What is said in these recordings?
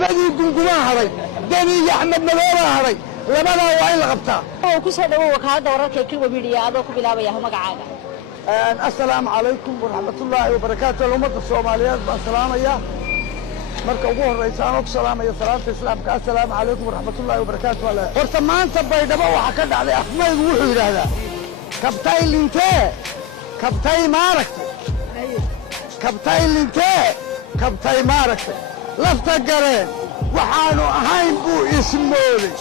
labadii gungumaa haray deni iyo axmed madooba haray labadaa waa in la qabtaa. ku soo dhawow wakaalada wararka ee Kilwa Media adoo ku bilaabaya magacaaga. Assalaamu calaykum waraxmatullaahi wabarakaatuh. ummadda Soomaaliyeed baan salaamaya marka ugu horeysa aan ku salaamaya salaanta islaamka. assalaamu calaykum waraxmatullaahi wabarakaatuh. horta maanta baydhabo waxa ka dhacday afmaygu wuxuu yiraahdaa kabtay lintee kabtay maaragtay kabtay lintee kabtay maaragtay lafta gareen waxaanu ahayn buu ismooday.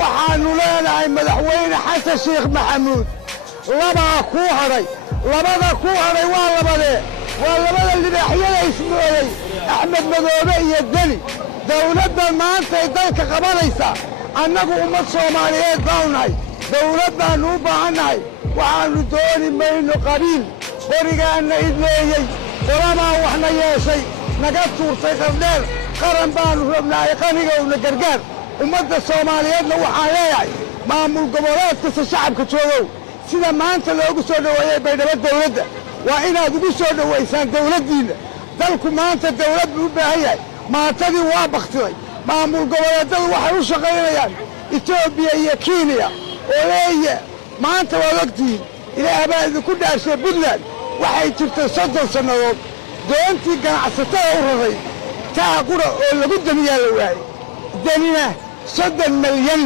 waxaanu leenahay madaxweyne xasan sheekh maxamuud labaa ku haray labada ku haray waa labadee waa labada libaaxyada ismooday axmed madoobe iyo deni. dawladdan maanta ay dalka qabanaysaa annagu ummad Soomaaliyeed baanu nahay. dawlad baanu u baahannahay. waxaanu dooni mayno qabiil qorigaana idleeyey qolamaa waxna yeeshay naga tuurtay qardheer qaran baanu rabnahay qanigowna gargaar. ummadda Soomaaliyeedna waxaan leeyahay maamul goboleed kasta shacabka joogow sida maanta loogu soo dhaweeyay baydhabo dawladda waa inaad ugu soo dhaweysaan dawladdiinna. dalku maanta dawlad buu u baahan yahay. maantadii waa baktiday. maamul goboleedyadu waxay u shaqaynayaan Itoobiya iyo Kenya oo leeya maanta waad ogtihiin ilaahay baa idinku dhaarshay Puntland waxay jirtay 30 sannadood doontii ganacsatada u raray taa qura oo lagu damiyaa la waayay. denina 30 milyan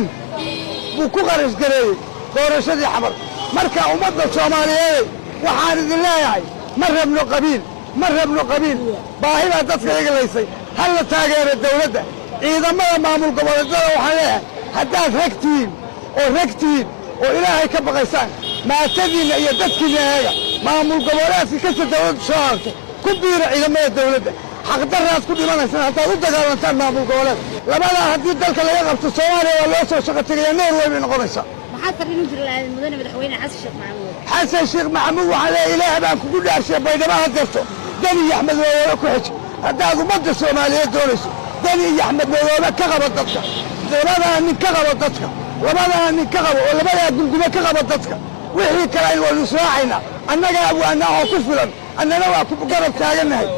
buu ku qarash gareeyay doorashadii xamar. marka ummadda Soomaaliyeed waxaan idin leeyahay ma rabno qabiil ma rabno qabiil baahida dadka igalaysay hal la taageero dawladda. ciidamada maamul goboleedyada waxaan leeyahay haddaad ragtiin oo ilaahay ka baqaysaan maatadiinna iyo dadkiinna eega maamul goboleedka kasta dawladdu soo harto ku biira ciidamada dawladda. xaqdarraad ku dhimanaysaan haddaad u dagaalantaan maamul goboleed labadaa haddii dalka laga qabto Soomaaliya waa loo soo shaqo tegaya Norway bay noqonaysaa. maxaad fariin u dirlahayd mudane madaxweyne xasan sheekh maxamuud? xasan sheekh maxamuud waxaa leeyahay ilaahay baan kugu dhaarshay baydhabo ha jirto deni iyo axmed madoobe ku xij. haddaad ummadda Soomaaliyeed doonayso deni iyo axmed madoobe ka qaba dadka. labadaa nin ka qaba dadka labadaa nin ka qabo oo labadaa gungume ka qaba dadka. wixii kale waynu israacaynaa annaga abwaanaa oo ku filan annana waa ku garab taagannahay.